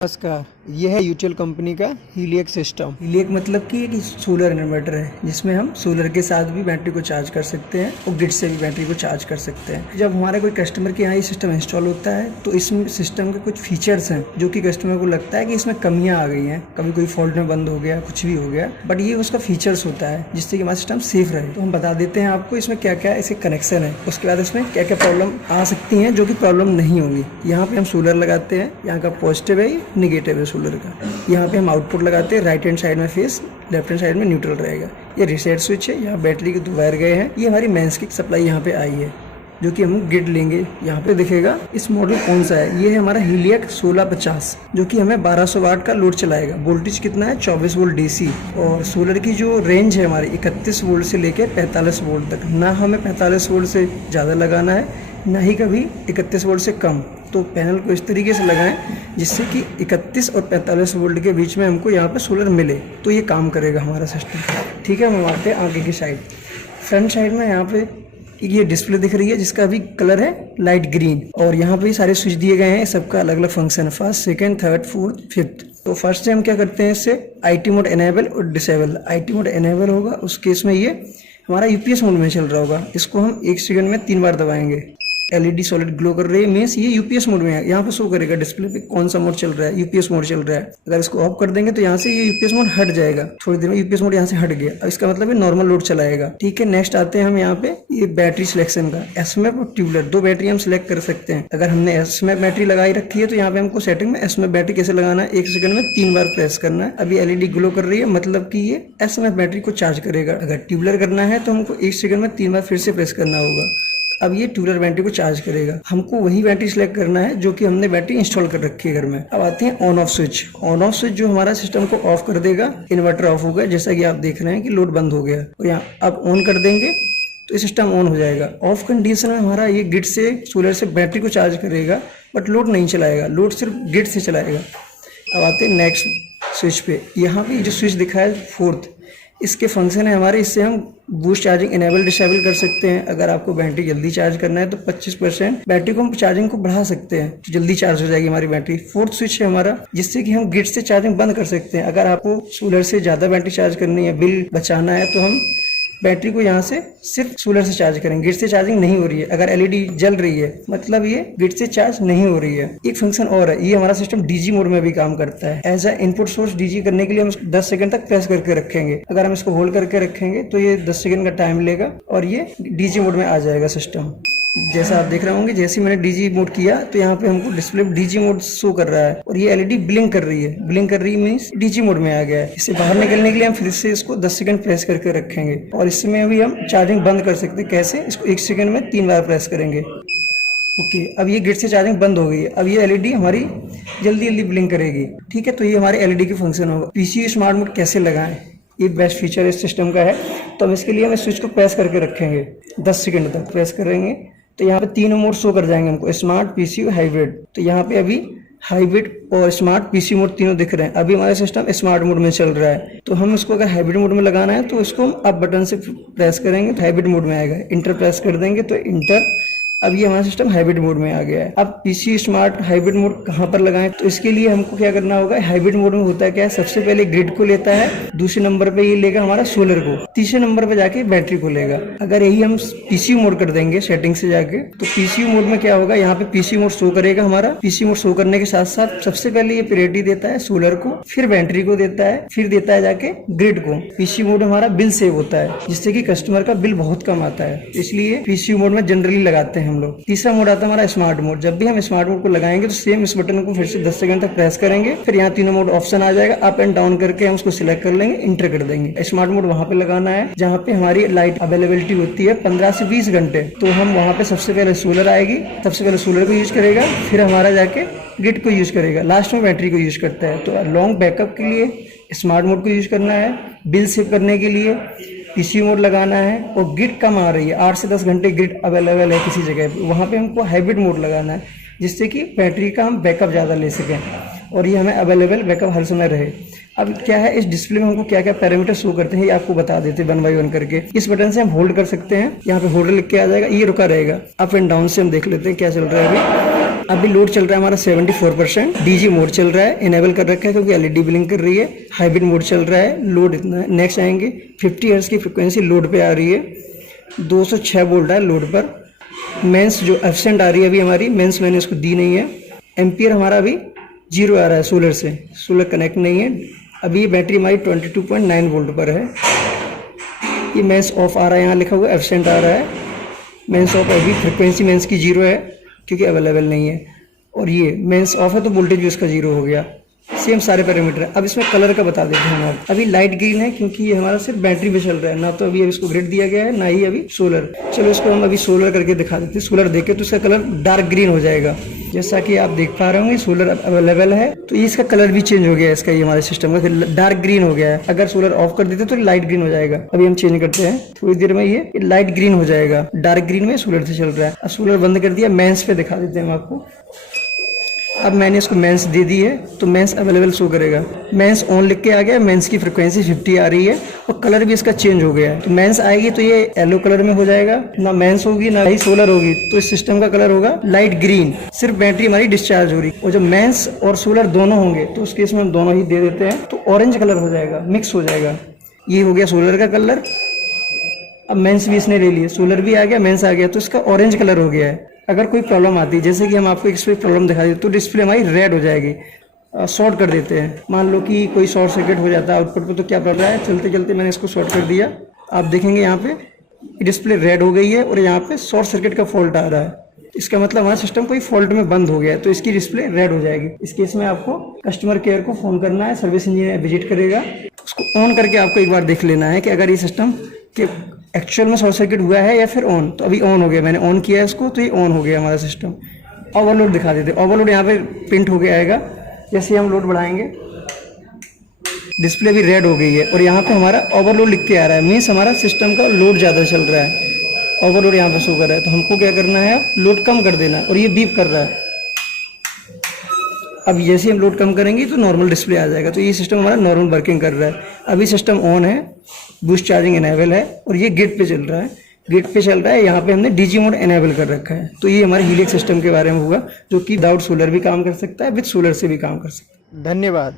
नमस्कार। यह है यूटेल कंपनी का हीलियक सिस्टम। हीलियक मतलब कि एक सोलर इन्वर्टर है जिसमें हम सोलर के साथ भी बैटरी को चार्ज कर सकते हैं और ग्रिड से भी बैटरी को चार्ज कर सकते हैं। जब हमारे कोई कस्टमर के यहाँ ये सिस्टम इंस्टॉल होता है तो इस सिस्टम के कुछ फीचर्स हैं जो कि कस्टमर को लगता है कि इसमें कमियां आ गई हैं, कभी कोई फॉल्ट में बंद हो गया, कुछ भी हो गया, बट ये उसका फीचर्स होता है जिससे कि हमारा सिस्टम सेफ रहे। तो हम बता देते हैं आपको इसमें क्या क्या इसके कनेक्शन है, उसके बाद इसमें क्या क्या प्रॉब्लम आ सकती हैं जो कि प्रॉब्लम नहीं होंगी। यहाँ पे हम सोलर लगाते हैं, यहाँ का पॉजिटिव है, निगेटिव है सोलर का। यहाँ पे हम आउटपुट लगाते हैं, राइट हैंड साइड में फेस, लेफ्ट हैंड साइड में न्यूट्रल रहेगा। ये रीसेट स्विच है, यहाँ बैटरी के 2 वायर गए हैं। ये हमारी मेंस की सप्लाई यहाँ पे आई है जो कि हम ग्रिड लेंगे। यहाँ पे दिखेगा इस मॉडल कौन सा है। ये है हमारा हीलियक 1650 जो कि हमें 1200 वाट का लोड चलाएगा। वोल्टेज कितना है 24 वोल्ट डीसी और सोलर की जो रेंज है हमारी 31 वोल्ट से लेकर 45 वोल्ट तक। ना हमें 45 वोल्ट से ज़्यादा लगाना है, ना ही कभी 31 वोल्ट से कम। तो पैनल को इस तरीके से लगाएं जिससे कि 31 और 45 वोल्ट के बीच में हमको यहाँ पे सोलर मिले, तो ये काम करेगा हमारा सिस्टम। ठीक है, हम आते हैं आगे की साइड। फ्रंट साइड में यहाँ पे ये डिस्प्ले दिख रही है जिसका अभी कलर है लाइट ग्रीन और यहाँ पे सारे स्विच दिए गए हैं। सबका अलग अलग फंक्शन है, first, second, third, fourth, fifth. तो फर्स्ट से हम क्या करते हैं, इससे आईटी मोड एनेबल और डिसेबल। आईटी मोड एनेबल होगा, उस केस में ये हमारा यूपीएस मोड में चल रहा होगा। इसको हम 1 सेकंड में 3 बार दबाएंगे। एलईडी सॉलिड ग्लो कर रही है, मीन्स ये यूपीएस मोड में है। यहाँ पे शो करेगा डिस्प्ले पे कौन सा मोड चल रहा है, यूपीएस मोड चल रहा है। अगर इसको ऑफ कर देंगे तो यहाँ से ये यूपीएस मोड हट जाएगा। थोड़ी देर में यूपीएस मोड यहाँ से हट गया, अब इसका मतलब ये नॉर्मल लोड चलाएगा। ठीक है, नेक्स्ट आते हैं हम यहाँ पे ये बैटरी सिलेक्शन का। एसएमएफ और ट्यूबलर 2 बैटरी हम सिलेक्ट कर सकते हैं। अगर हमने एसएमएफ बैटरी लगाई रखी है तो यहाँ पे हमको सेटिंग में एसएमएफ बैटरी कैसे लगाना है, 1 सेकंड में 3 बार प्रेस करना है। अभी एलईडी ग्लो कर रही है, मतलब कि ये एसएमएफ बैटरी को चार्ज करेगा। अगर ट्यूबलर करना है तो हमको 1 सेकंड में 3 बार फिर से प्रेस करना होगा। अब ये ट्यूबलर बैटरी को चार्ज करेगा। हमको वही बैटरी सिलेक्ट करना है जो कि हमने बैटरी इंस्टॉल कर रखी है घर में। अब आते हैं on off switch. On off switch जो हमारा सिस्टम को ऑफ कर देगा, इन्वर्टर ऑफ हो गया, जैसा कि आप देख रहे हैं कि लोड बंद हो गया और यहाँ अब ऑन कर देंगे तो ये सिस्टम ऑन हो जाएगा। ऑफ कंडीशन में हमारा ये ग्रिड से सोलर से बैटरी को चार्ज करेगा बट लोड नहीं चलाएगा, लोड सिर्फ ग्रिड से चलाएगा। अब आते हैं नेक्स्ट स्विच पे। यहाँ पे जो स्विच दिखा है 4th, इसके फंक्शन है हमारे, इससे हम बूस्ट चार्जिंग इनेबल डिसेबल कर सकते हैं। अगर आपको बैटरी जल्दी चार्ज करना है तो 25% बैटरी को हम चार्जिंग को बढ़ा सकते हैं, तो जल्दी चार्ज हो जाएगी हमारी बैटरी। 4th स्विच है हमारा जिससे कि हम ग्रिड से चार्जिंग बंद कर सकते हैं। अगर आपको सोलर से ज़्यादा बैटरी चार्ज करनी है, बिल बचाना है, तो हम बैटरी को यहाँ से सिर्फ सोलर से चार्ज करेंगे। ग्रिड से चार्जिंग नहीं हो रही है, अगर एलईडी जल रही है मतलब ये ग्रिड से चार्ज नहीं हो रही है। एक फंक्शन और है, ये हमारा सिस्टम डीजी मोड में भी काम करता है। एज अ इनपुट सोर्स डीजी करने के लिए हम इसको 10 सेकंड तक प्रेस करके रखेंगे। अगर हम इसको होल्ड करके रखेंगे तो ये 10 सेकंड का टाइम लेगा और ये डीजी मोड में आ जाएगा सिस्टम। जैसा आप देख रहे होंगे, जैसे ही मैंने डीजी मोड किया तो यहाँ पे हमको डिस्प्ले डीजी मोड शो कर रहा है और ये एलईडी ब्लिंक कर रही है। ब्लिंक कर रही है मीन्स डीजी मोड में आ गया है। इससे बाहर निकलने के लिए हम फिर से इसको 10 सेकंड प्रेस करके रखेंगे और इसमें भी हम चार्जिंग बंद कर सकते हैं। कैसे? इसको 1 सेकंड में 3 बार प्रेस करेंगे। ओके, अब ये ग्रिड से चार्जिंग बंद हो गई है। अब ये एलईडी हमारी जल्दी जल्दी ब्लिंक करेगी। ठीक है, तो ये हमारे एलईडी के फंक्शन होगा। पीसी स्मार्ट मोड कैसे लगाएं, ये बेस्ट फीचर इस सिस्टम का है। तो हम इसके लिए हम स्विच को प्रेस करके रखेंगे, 10 सेकंड तक प्रेस करेंगे तो यहाँ पे 3 मोड शो कर जाएंगे हमको, स्मार्ट, पीसी और हाइब्रिड। तो यहाँ पे अभी हाइब्रिड और स्मार्ट पीसी मोड तीनों दिख रहे हैं। अभी हमारा सिस्टम स्मार्ट मोड में चल रहा है। तो हम इसको अगर हाइब्रिड मोड में लगाना है तो इसको हम अप बटन से प्रेस करेंगे तो हाइब्रिड मोड में आएगा। इंटर प्रेस कर देंगे तो इंटर। अब ये हमारा सिस्टम हाइब्रिड मोड में आ गया है। अब पीसी स्मार्ट हाइब्रिड मोड कहाँ पर लगाएं, तो इसके लिए हमको क्या करना होगा। हाइब्रिड मोड में होता है क्या है, सबसे पहले ग्रिड को लेता है, दूसरे नंबर पे ये लेगा हमारा सोलर को, तीसरे नंबर पे जाके बैटरी को लेगा। अगर यही हम पीसी मोड कर देंगे सेटिंग से जाके, तो पीसी मोड में क्या होगा, यहाँ पे पीसी मोड शो करेगा हमारा। पीसी मोड शो करने के साथ साथ सबसे पहले ये प्रायोरिटी देता है सोलर को, फिर बैटरी को देता है, फिर देता है जाके ग्रिड को। पीसी मोड हमारा बिल सेव होता है जिससे कि कस्टमर का बिल बहुत कम आता है, इसलिए पीसी मोड में जनरली लगाते हैं हम लोग। तीसरा मोड आता है हमारा स्मार्ट मोड। जब भी हम स्मार्ट मोड को लगाएंगे तो सेम इस बटन को फिर से 10 सेकंड तक प्रेस करेंगे, फिर यहाँ तीनों मोड ऑप्शन आ जाएगा, अप एंड डाउन करके हम उसको सिलेक्ट कर लेंगे, इंटर कर देंगे। स्मार्ट मोड वहां पे लगाना है जहाँ पे हमारी लाइट अवेलेबिलिटी होती है 15 से 20 घंटे। तो हम वहाँ पे सबसे पहले सोलर आएगी, सबसे पहले सोलर को यूज करेगा, फिर हमारा जाके ग्रिड को यूज करेगा, लास्ट में बैटरी को यूज करता है। तो लॉन्ग बैकअप के लिए स्मार्ट मोड को यूज करना है, बिल सेव करने के लिए पीसी मोड लगाना है, और ग्रिड कम आ रही है 8 से 10 घंटे ग्रिड अवेलेबल है किसी जगह पे, वहाँ पे हमको हाइब्रिड मोड लगाना है जिससे कि बैटरी का हम बैकअप ज़्यादा ले सकें और ये हमें अवेलेबल बैकअप हर समय रहे। अब क्या है, इस डिस्प्ले में हमको क्या क्या पैरामीटर शो करते हैं ये आपको बता देते हैं 1 बाय 1 करके। इस बटन से हम होल्ड कर सकते हैं, यहाँ पे होल्डर लिख के आ जाएगा, ये रुका रहेगा। अप एंड डाउन से हम देख लेते हैं क्या चल रहा है अभी। अभी लोड चल रहा है हमारा 74%। डीजी मोड चल रहा है, इनेबल कर रखा है क्योंकि एलईडी ब्लिंक कर रही है। हाइब्रिड मोड चल रहा है, लोड इतना है। नेक्स्ट आएंगे 50 हर्ट्ज की फ्रिक्वेंसी लोड पे आ रही है, 206 वोल्ट है लोड पर। मेंस जो एब्सेंट आ रही है अभी हमारी, मेंस मैंने इसको दी नहीं है। एम्पियर हमारा अभी 0 आ रहा है सोलर से, सोलर कनेक्ट नहीं है। अभी ये बैटरी हमारी 22.9 वोल्ट पर है। ये मेंस ऑफ आ रहा है, यहाँ लिखा हुआ एब्सेंट आ रहा है। मेंस ऑफ अभी फ्रिक्वेंसी मेंस की 0 है क्योंकि अवेलेबल नहीं है। और ये मेंस ऑफ है तो वोल्टेज भी उसका 0 हो गया। सेम सारे पैरामीटर है। अब इसमें कलर का बता देते हैं हम आप। अभी लाइट ग्रीन है क्योंकि ये हमारा सिर्फ बैटरी पे चल रहा है, ना तो अभी इसको ग्रिड दिया गया है ना ही अभी सोलर। चलो इसको हम अभी सोलर करके दिखा देते हैं। सोलर देखे तो इसका कलर डार्क ग्रीन हो जाएगा। जैसा कि आप देख पा रहे होंगे सोलर अवेलेबल है तो इसका कलर भी चेंज हो गया है। इसका ये हमारे सिस्टम का डार्क ग्रीन हो गया है। अगर सोलर ऑफ कर देते तो लाइट ग्रीन हो जाएगा। अभी हम चेंज करते हैं, थोड़ी देर में ये लाइट ग्रीन हो जाएगा। डार्क ग्रीन में सोलर से चल रहा है। अब सोलर बंद कर दिया, मेंस पे दिखा देते हैं हम आपको। अब मैंने इसको मेंस दे दी है तो मेंस अवेलेबल शो करेगा। मेंस ऑन लिख के आ गया, मेंस की फ्रिक्वेंसी 50 आ रही है और कलर भी इसका चेंज हो गया है। तो मेंस आएगी तो ये येलो कलर में हो जाएगा, ना मेंस होगी ना ही सोलर होगी तो इस सिस्टम का कलर होगा लाइट ग्रीन। सिर्फ बैटरी हमारी डिस्चार्ज हो रही। और जब मेंस और सोलर दोनों होंगे तो उस केस में हम दोनों ही दे देते हैं तो ऑरेंज कलर हो जाएगा, मिक्स हो जाएगा। ये हो गया सोलर का कलर। अब मेंस भी इसने ले लिया, सोलर भी आ गया, मेंस आ गया तो इसका ऑरेंज कलर हो गया है। अगर कोई प्रॉब्लम आती है, जैसे कि हम आपको इस पर प्रॉब्लम दिखा देते तो डिस्प्ले हमारी रेड हो जाएगी। शॉर्ट कर देते हैं, मान लो कि कोई शॉर्ट सर्किट हो जाता है आउटपुट पे तो क्या प्रॉब्लम है। चलते चलते मैंने इसको शॉर्ट कर दिया, आप देखेंगे यहाँ पे डिस्प्ले रेड हो गई है और यहाँ पे शॉर्ट सर्किट का फॉल्ट आ रहा है। इसका मतलब हमारा सिस्टम कोई फॉल्ट में बंद हो गया है तो इसकी डिस्प्ले रेड हो जाएगी। इस केस में आपको कस्टमर केयर को फोन करना है, सर्विस इंजीनियर विजिट करेगा। उसको ऑन करके आपको एक बार देख लेना है कि अगर ये सिस्टम के एक्चुअल में शॉर्ट सर्किट हुआ है या फिर ऑन। तो अभी ऑन हो गया, मैंने ऑन किया है इसको तो ये ऑन हो गया हमारा सिस्टम। ओवरलोड दिखा देते, ओवरलोड यहाँ पे प्रिंट हो गया आएगा। जैसे हम लोड बढ़ाएंगे डिस्प्ले भी रेड हो गई है और यहाँ पे हमारा ओवरलोड लिख के आ रहा है, मीन्स हमारा सिस्टम का लोड ज़्यादा चल रहा है। ओवरलोड यहाँ पे शो कर रहा है तो हमको क्या करना है, लोड कम कर देना है। और ये बीप कर रहा है। अब जैसे हम लोड कम करेंगे तो नॉर्मल डिस्प्ले आ जाएगा। तो ये सिस्टम हमारा नॉर्मल वर्किंग कर रहा है। अभी सिस्टम ऑन है, बूस्ट चार्जिंग इनेबल है और ये गेट पे चल रहा है। गेट पे चल रहा है, यहाँ पे हमने डीजी मोड इनेबल कर रखा है। तो ये हमारे हीलियक्स सिस्टम के बारे में हुआ जो कि विदाउट सोलर भी काम कर सकता है, विद सोलर से भी काम कर सकता है। धन्यवाद।